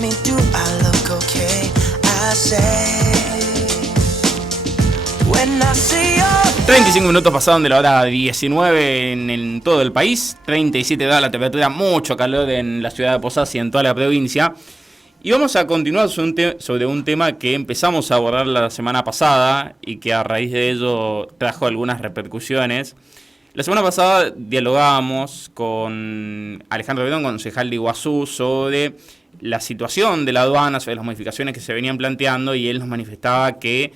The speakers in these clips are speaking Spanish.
Me do I look okay? I say when I see your 35 minutos pasaron de la hora 19 en todo el país, 37 grados la temperatura, mucho calor en la ciudad de Posadas y en toda la provincia. Y vamos a continuar sobre un tema que empezamos a abordar la semana pasada y que a raíz de ello trajo algunas repercusiones. La semana pasada dialogábamos con Alejandro Bedón, concejal de Iguazú, sobre la situación de la aduana, sobre las modificaciones que se venían planteando, y él nos manifestaba que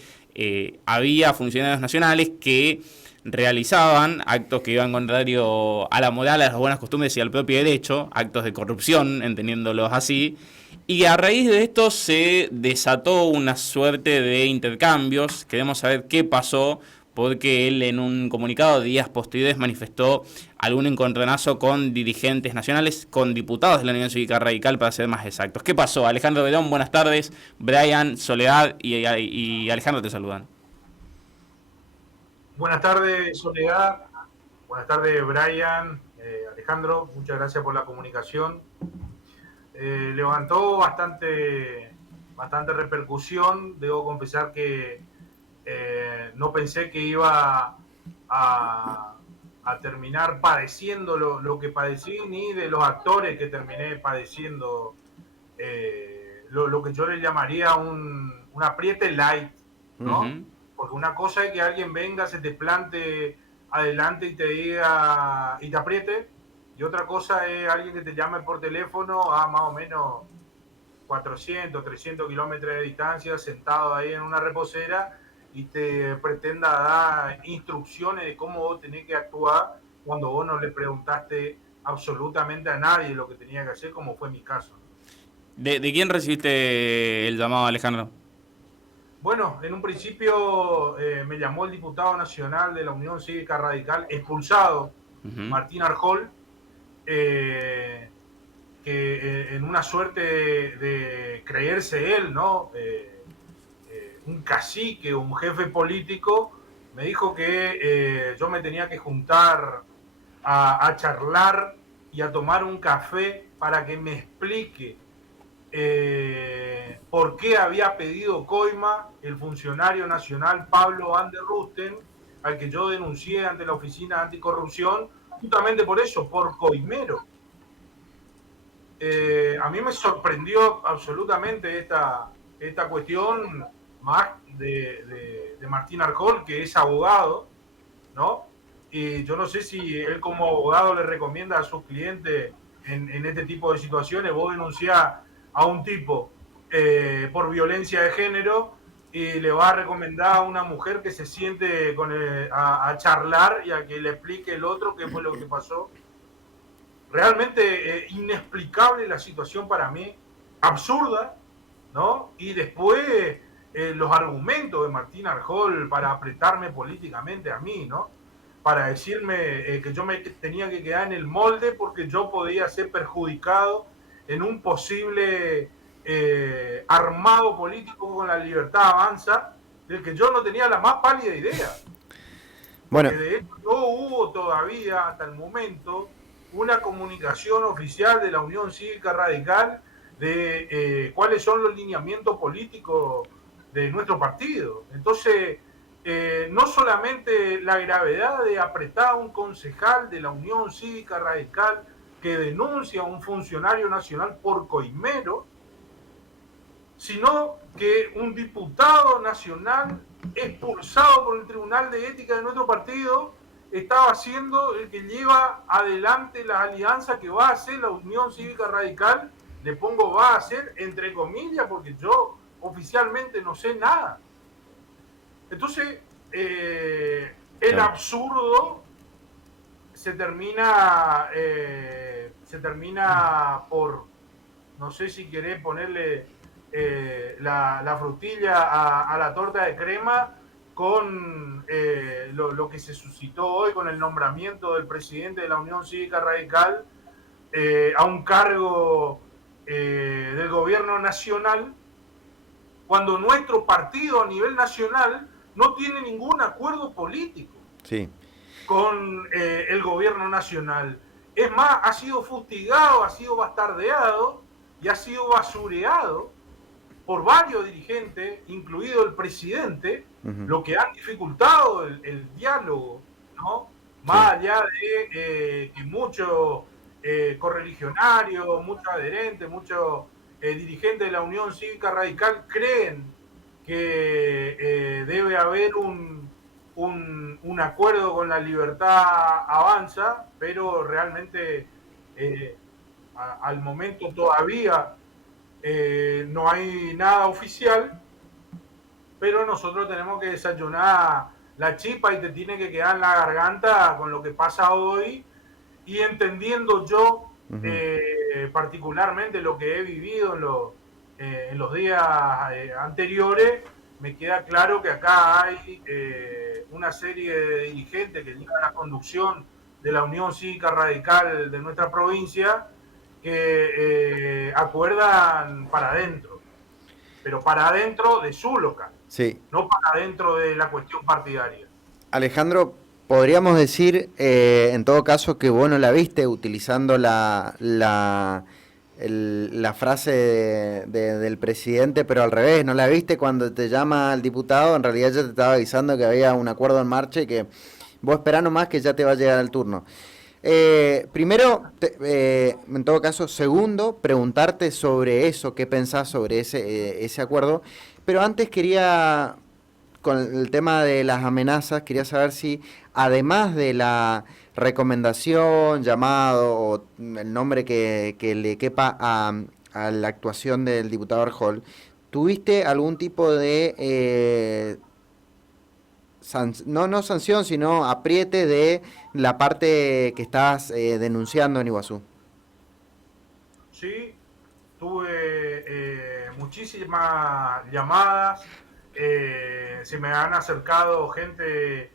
había funcionarios nacionales que realizaban actos que iban contrario a la moral, a las buenas costumbres y al propio derecho, actos de corrupción, entendiéndolos así, y a raíz de esto se desató una suerte de intercambios. Queremos saber qué pasó, porque él en un comunicado días posteriores manifestó algún encontronazo con dirigentes nacionales, con diputados de la Unión Cívica Radical, para ser más exactos. ¿Qué pasó? Alejandro Bedón, buenas tardes. Brian, Soledad y Alejandro te saludan. Buenas tardes, Soledad. Buenas tardes, Brian. Alejandro, muchas gracias por la comunicación. Levantó bastante repercusión. Debo confesar que no pensé que iba a terminar padeciendo lo que padecí, ni de los actores que terminé padeciendo lo que yo le llamaría un apriete light, ¿no? Uh-huh. Porque una cosa es que alguien venga, se te plante adelante y te diga y te apriete, y otra cosa es alguien que te llame por teléfono a más o menos 400, 300 kilómetros de distancia, sentado ahí en una reposera, y te pretenda dar instrucciones de cómo vos tenés que actuar cuando vos no le preguntaste absolutamente a nadie lo que tenía que hacer, como fue mi caso. ¿De quién recibiste el llamado, Alejandro? Bueno, en un principio me llamó el diputado nacional de la Unión Cívica Radical, expulsado, Uh-huh. Martín Arjol, que en una suerte de creerse él, ¿no? Un cacique, un jefe político, me dijo que yo me tenía que juntar a charlar y a tomar un café para que me explique por qué había pedido coima el funcionario nacional Pablo Van der Rusten, al que yo denuncié ante la Oficina Anticorrupción, justamente por eso, por coimero. A mí me sorprendió absolutamente esta cuestión, más de Martín Arjol, que es abogado, ¿no? Y yo no sé si él como abogado le recomienda a sus clientes en este tipo de situaciones: vos denunciás a un tipo por violencia de género y le va a recomendar a una mujer que se siente a charlar y a que le explique el otro qué fue lo que pasó. Realmente inexplicable la situación para mí, absurda, ¿no? Y después los argumentos de Martín Arjol para apretarme políticamente a mí, ¿no? Para decirme que yo me tenía que quedar en el molde porque yo podía ser perjudicado en un posible armado político con la Libertad Avanza, del que yo no tenía la más pálida idea. Porque de hecho no hubo todavía hasta el momento una comunicación oficial de la Unión Cívica Radical de cuáles son los lineamientos políticos de nuestro partido. Entonces, no solamente la gravedad de apretar a un concejal de la Unión Cívica Radical que denuncia a un funcionario nacional por coimero, sino que un diputado nacional expulsado por el Tribunal de Ética de nuestro partido estaba siendo el que lleva adelante la alianza que va a hacer la Unión Cívica Radical. Le pongo va a hacer entre comillas porque yo oficialmente no sé nada. Entonces, el absurdo se termina por, no sé si querés ponerle la frutilla a la torta de crema con lo que se suscitó hoy con el nombramiento del presidente de la Unión Cívica Radical a un cargo del gobierno nacional, cuando nuestro partido a nivel nacional no tiene ningún acuerdo político con el gobierno nacional. Es más, ha sido fustigado, ha sido bastardeado y ha sido basureado por varios dirigentes, incluido el presidente, lo que han dificultado el diálogo, ¿no? Más allá de que muchos correligionarios, muchos adherentes, muchos dirigentes de la Unión Cívica Radical creen que debe haber un acuerdo con la Libertad Avanza, pero realmente al momento todavía no hay nada oficial, pero nosotros tenemos que desayunar la chipa y te tiene que quedar en la garganta con lo que pasa hoy, y entendiendo yo particularmente lo que he vivido en los días anteriores, me queda claro que acá hay una serie de dirigentes que llevan la conducción de la Unión Cívica Radical de nuestra provincia que acuerdan para adentro, pero para adentro de su local, no para adentro de la cuestión partidaria. Alejandro, podríamos decir, en todo caso, que vos no la viste utilizando la frase del presidente, pero al revés, no la viste cuando te llama el diputado, en realidad ya te estaba avisando que había un acuerdo en marcha y que vos esperá nomás que ya te va a llegar el turno. Primero, en todo caso, segundo, preguntarte sobre eso, qué pensás sobre ese acuerdo, pero antes quería, con el tema de las amenazas, quería saber si, además de la recomendación, llamado o el nombre que le quepa a la actuación del diputado Arjol, ¿tuviste algún tipo de no sanción, sino apriete de la parte que estás denunciando en Iguazú? Sí, tuve muchísimas llamadas, se me han acercado gente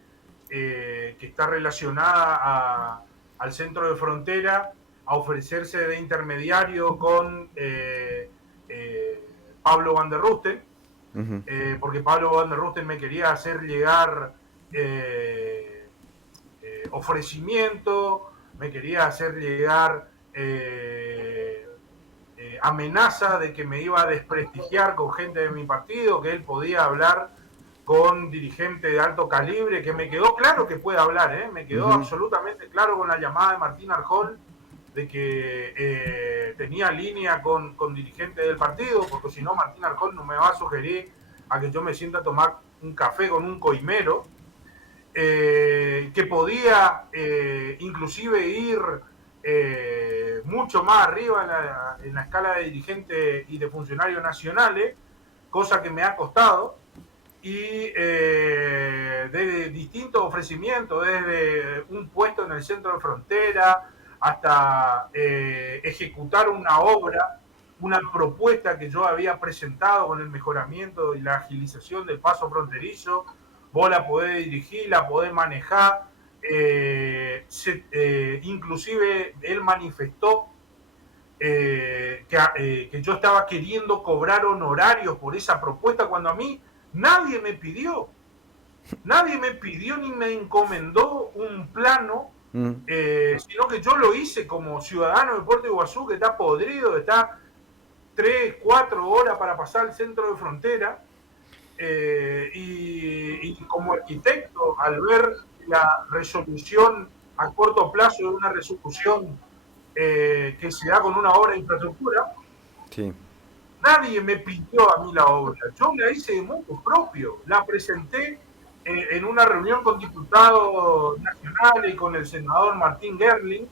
que está relacionada al centro de frontera a ofrecerse de intermediario con Pablo Van der Rusten, porque Pablo Van der Rusten me quería hacer llegar ofrecimiento, me quería hacer llegar amenaza de que me iba a desprestigiar con gente de mi partido, que él podía hablar con dirigentes de alto calibre, que me quedó claro que puede hablar, me quedó absolutamente claro con la llamada de Martín Arjol, de que tenía línea con dirigentes del partido, porque si no Martín Arjol no me va a sugerir a que yo me sienta a tomar un café con un coimero, que podía inclusive ir mucho más arriba en la escala de dirigentes y de funcionarios nacionales, cosa que me ha costado, y de distintos ofrecimientos, desde un puesto en el centro de frontera hasta ejecutar una obra, una propuesta que yo había presentado con el mejoramiento y la agilización del paso fronterizo. Vos la podés dirigir, la podés manejar. Inclusive él manifestó que yo estaba queriendo cobrar honorarios por esa propuesta, cuando a mí nadie me pidió ni me encomendó un plano, sino que yo lo hice como ciudadano de Puerto Iguazú, que está podrido, está 3, 4 horas para pasar al centro de frontera, y como arquitecto, al ver la resolución a corto plazo de una resolución que se da con una obra de infraestructura, nadie me pidió a mí la obra, yo la hice de modo propio, la presenté en una reunión con diputados nacionales y con el senador Martín Gerling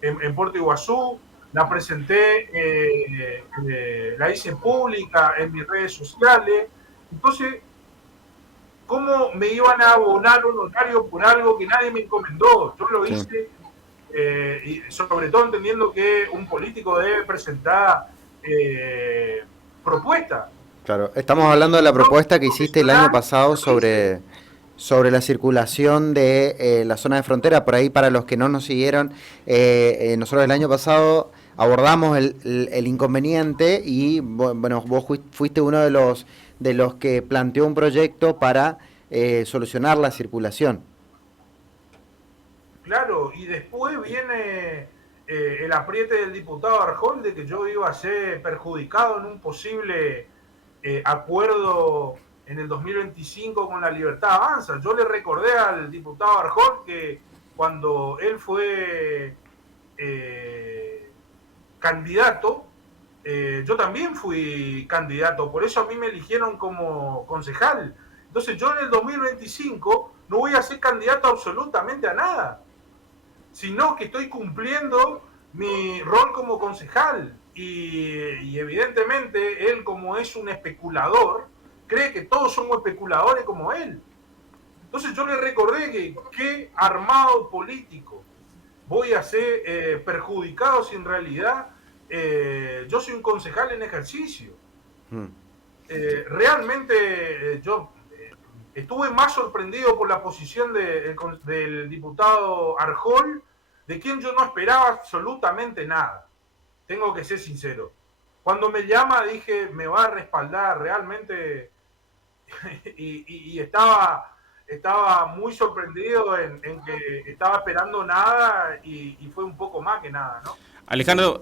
en Puerto Iguazú, la presenté, la hice pública en mis redes sociales. Entonces, ¿cómo me iban a abonar un honorario por algo que nadie me encomendó? Yo lo hice, y sobre todo entendiendo que un político debe presentar propuestas. Claro, estamos hablando de la propuesta que hiciste el año pasado sobre la circulación de la zona de frontera. Por ahí, para los que no nos siguieron, nosotros el año pasado abordamos el inconveniente y, bueno, vos fuiste uno de los que planteó un proyecto para solucionar la circulación. Claro, y después viene el apriete del diputado Arjol de que yo iba a ser perjudicado en un posible acuerdo en el 2025 con la Libertad Avanza. Yo le recordé al diputado Arjol que cuando él fue candidato, yo también fui candidato, por eso a mí me eligieron como concejal. Entonces yo en el 2025 no voy a ser candidato absolutamente a nada, sino que estoy cumpliendo mi rol como concejal. Y evidentemente él, como es un especulador, cree que todos somos especuladores como él. Entonces yo le recordé que qué armado político voy a ser perjudicado si en realidad yo soy un concejal en ejercicio. Realmente yo estuve más sorprendido por la posición del diputado Arjol, de quien yo no esperaba absolutamente nada. Tengo que ser sincero. Cuando me llama dije, me va a respaldar realmente, y estaba muy sorprendido en que estaba esperando nada y fue un poco más que nada, ¿no? Alejandro,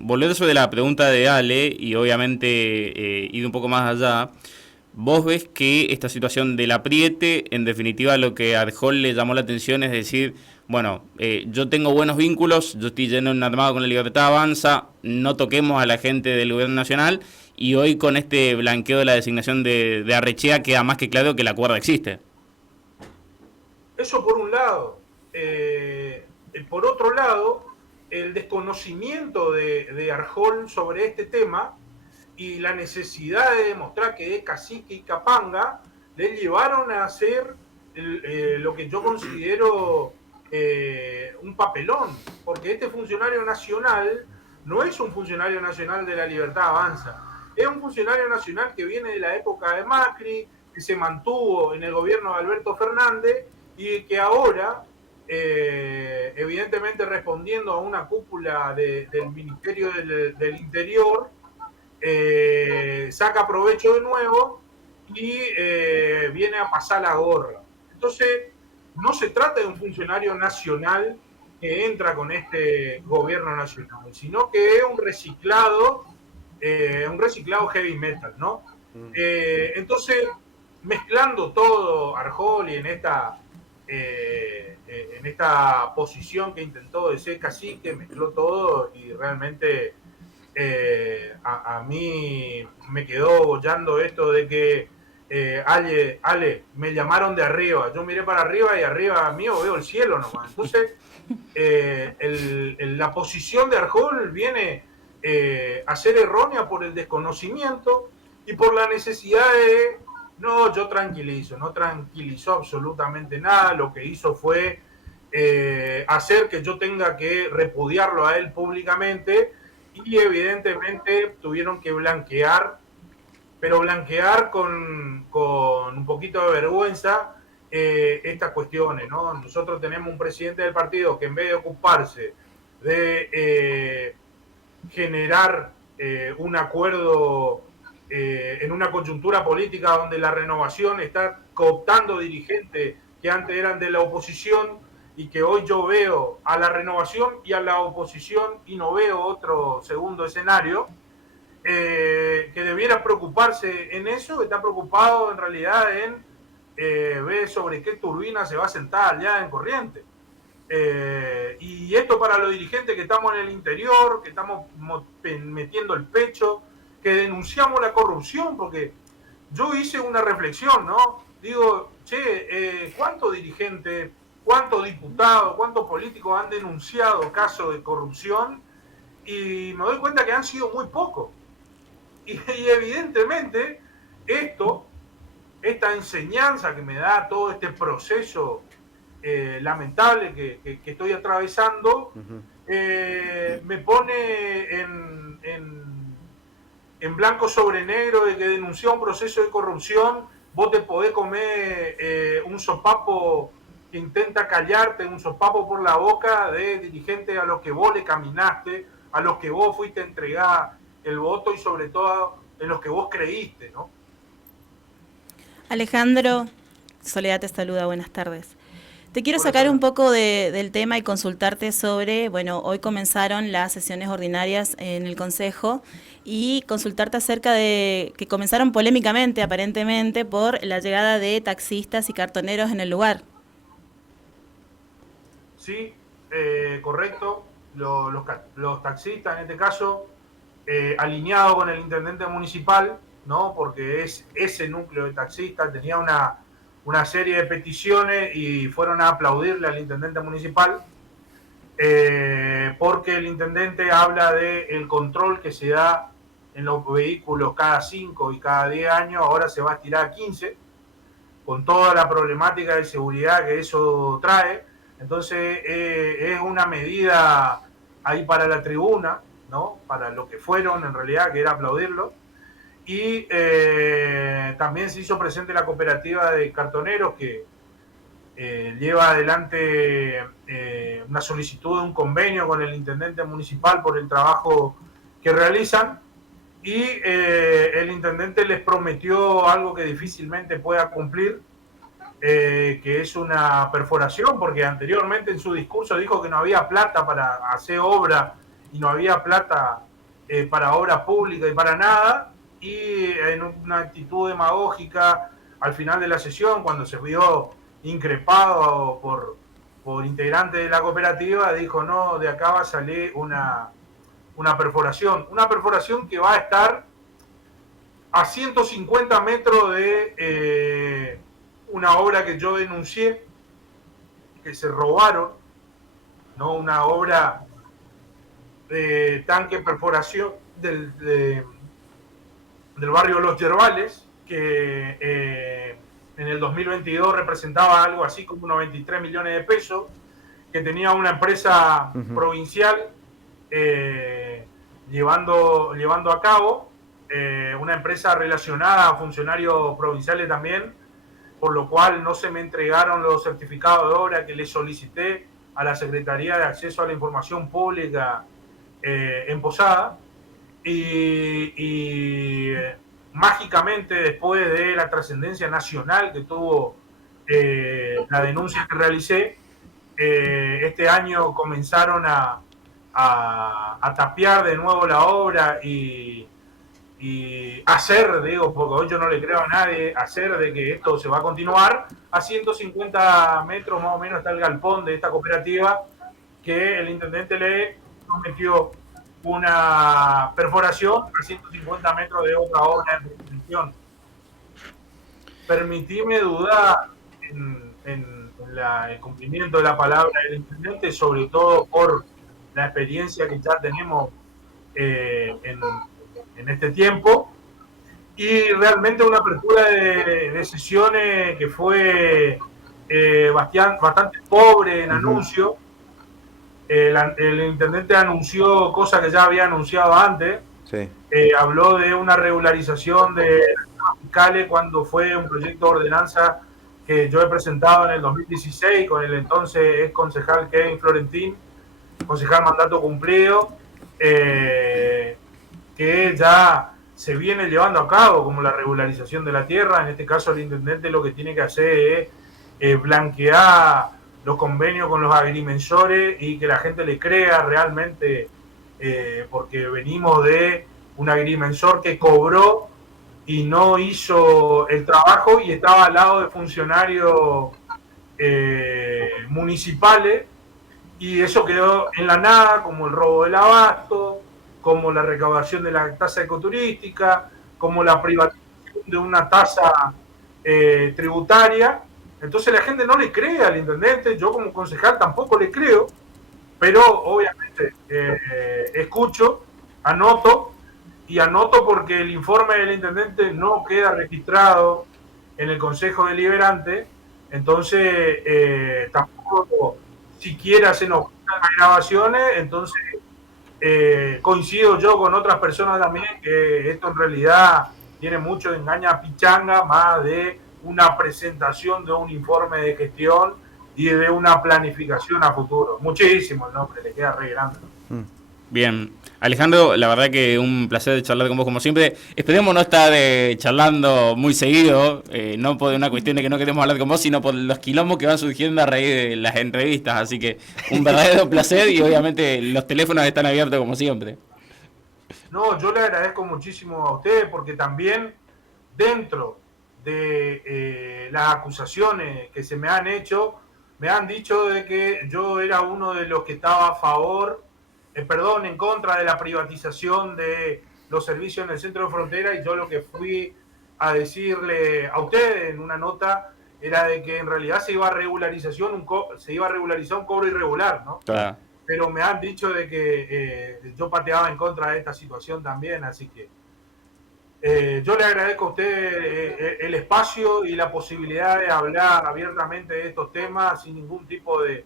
volviendo sobre la pregunta de Ale y obviamente ir un poco más allá, ¿vos ves que esta situación del apriete, en definitiva lo que a Arjol le llamó la atención es decir, bueno, yo tengo buenos vínculos, yo estoy lleno en armado con la Libertad Avanza, no toquemos a la gente del gobierno nacional, y hoy con este blanqueo de la designación de Arrechea queda más que claro que la cuerda existe? Eso por un lado. Por otro lado, el desconocimiento de Arjol sobre este tema y la necesidad de demostrar que es cacique y capanga le llevaron a hacer lo que yo considero un papelón, porque este funcionario nacional no es un funcionario nacional de la Libertad Avanza, es un funcionario nacional que viene de la época de Macri, que se mantuvo en el gobierno de Alberto Fernández y que ahora, evidentemente respondiendo a una cúpula del Ministerio del Interior, saca provecho de nuevo y viene a pasar la gorra. Entonces, no se trata de un funcionario nacional que entra con este gobierno nacional, sino que es un reciclado heavy metal, ¿no? Entonces, mezclando todo Arjol y en esta posición que intentó de ser cacique, mezcló todo y realmente a mí me quedó bollando esto de que Ale, me llamaron de arriba, yo miré para arriba y arriba mío veo el cielo nomás. Entonces, la posición de Arjol viene a ser errónea por el desconocimiento y por la necesidad de... No, yo tranquilizo, no tranquilizó absolutamente nada, lo que hizo fue hacer que yo tenga que repudiarlo a él públicamente y evidentemente tuvieron que blanquear, pero blanquear con un poquito de vergüenza estas cuestiones, ¿no? Nosotros tenemos un presidente del partido que en vez de ocuparse de generar un acuerdo en una coyuntura política donde la renovación está cooptando dirigentes que antes eran de la oposición y que hoy yo veo a la renovación y a la oposición y no veo otro segundo escenario, que debiera preocuparse en eso, está preocupado en realidad en ver sobre qué turbina se va a sentar allá en Corrientes. Y esto para los dirigentes que estamos en el interior, que estamos metiendo el pecho, que denunciamos la corrupción, porque yo hice una reflexión, ¿no? Digo, ¿cuántos dirigentes, cuántos diputados, cuántos políticos han denunciado casos de corrupción? Y me doy cuenta que han sido muy pocos. Y evidentemente esta enseñanza que me da todo este proceso lamentable que estoy atravesando, me pone en blanco sobre negro de que denunció un proceso de corrupción, vos te podés comer un sopapo que intenta callarte, un sopapo por la boca de dirigentes a los que vos le caminaste, a los que vos fuiste a entregar el voto y sobre todo en los que vos creíste, ¿no? Alejandro, Soledad te saluda, buenas tardes. Te quiero Hola, sacar Sara. un poco del tema y consultarte sobre, bueno, hoy comenzaron las sesiones ordinarias en el Consejo y consultarte acerca de que comenzaron polémicamente, aparentemente, por la llegada de taxistas y cartoneros en el lugar. Sí, correcto. Los taxistas, en este caso, alineado con el intendente municipal, ¿no? Porque es ese núcleo de taxistas, tenía una serie de peticiones y fueron a aplaudirle al intendente municipal, porque el intendente habla del control que se da en los vehículos cada 5 y cada 10 años, ahora se va a estirar a 15, con toda la problemática de seguridad que eso trae. Entonces es una medida ahí para la tribuna, ¿no? Para lo que fueron en realidad, que era aplaudirlo. Y también se hizo presente la cooperativa de cartoneros que lleva adelante una solicitud de un convenio con el intendente municipal por el trabajo que realizan, y el intendente les prometió algo que difícilmente pueda cumplir, que es una perforación, porque anteriormente en su discurso dijo que no había plata para hacer obra y no había plata para obra pública y para nada, y en una actitud demagógica al final de la sesión, cuando se vio increpado por integrantes de la cooperativa, dijo: no, de acá va a salir una perforación que va a estar a 150 metros de una obra que yo denuncié, que se robaron, ¿no? Una obra de tanque perforación del barrio Los Yerbales, que en el 2022 representaba algo así como unos 23 millones de pesos, que tenía una empresa provincial llevando a cabo, una empresa relacionada a funcionarios provinciales también, por lo cual no se me entregaron los certificados de obra que le solicité a la Secretaría de Acceso a la Información Pública en Posada, y mágicamente, después de la trascendencia nacional que tuvo la denuncia que realicé, este año comenzaron a tapiar de nuevo la obra y hacer, digo, porque hoy yo no le creo a nadie, hacer de que esto se va a continuar. A 150 metros más o menos está el galpón de esta cooperativa, que el intendente le prometió una perforación a 150 metros de otra obra de extensión. Permitime dudar en el cumplimiento de la palabra del intendente, sobre todo por la experiencia que ya tenemos en este tiempo, y realmente una apertura de sesiones que fue bastante pobre en anuncio. El intendente anunció cosas que ya había anunciado antes. Sí. Habló de una regularización de las fiscales cuando fue un proyecto de ordenanza que yo he presentado en el 2016 con el entonces ex concejal Kevin Florentín, concejal mandato cumplido, que ya se viene llevando a cabo, como la regularización de la tierra. En este caso el intendente lo que tiene que hacer es blanquear los convenios con los agrimensores y que la gente le crea realmente, porque venimos de un agrimensor que cobró y no hizo el trabajo y estaba al lado de funcionarios municipales, y eso quedó en la nada, como el robo del abasto, como la recaudación de la tasa ecoturística, como la privatización de una tasa tributaria. Entonces la gente no le cree al intendente, yo como concejal tampoco le creo, pero obviamente escucho, anoto porque el informe del intendente no queda registrado en el Consejo Deliberante. Entonces tampoco siquiera se nos quitan las grabaciones. Entonces coincido yo con otras personas también que esto en realidad tiene mucho de engaña pichanga, más de una presentación de un informe de gestión y de una planificación a futuro. Muchísimo el nombre, le queda re grande. Bien. Alejandro, la verdad que un placer charlar con vos como siempre. Esperemos no estar charlando muy seguido, no por una cuestión de que no queremos hablar con vos, sino por los quilombos que van surgiendo a raíz de las entrevistas. Así que un verdadero placer y obviamente los teléfonos están abiertos como siempre. No, yo le agradezco muchísimo a ustedes porque también dentro de las acusaciones que se me han hecho, me han dicho de que yo era uno de los que estaba a favor, en contra de la privatización de los servicios en el centro de frontera, y yo lo que fui a decirle a ustedes en una nota era de que en realidad se iba a regularizar un cobro irregular, ¿no? Claro. Pero me han dicho de que yo pateaba en contra de esta situación también, así que yo le agradezco a usted el espacio y la posibilidad de hablar abiertamente de estos temas sin ningún tipo de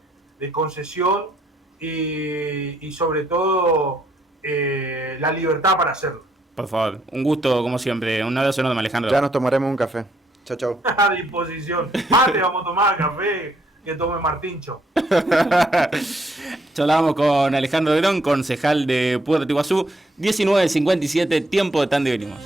concesión y sobre todo la libertad para hacerlo. Por favor, un gusto como siempre. Un abrazo enorme, Alejandro. Ya nos tomaremos un café. Chau, chau. A disposición. Mate, vamos a tomar café que tome Martincho. Charlábamos con Alejandro Verón, concejal de Puerto Iguazú. 19:57, tiempo de tan de venimos.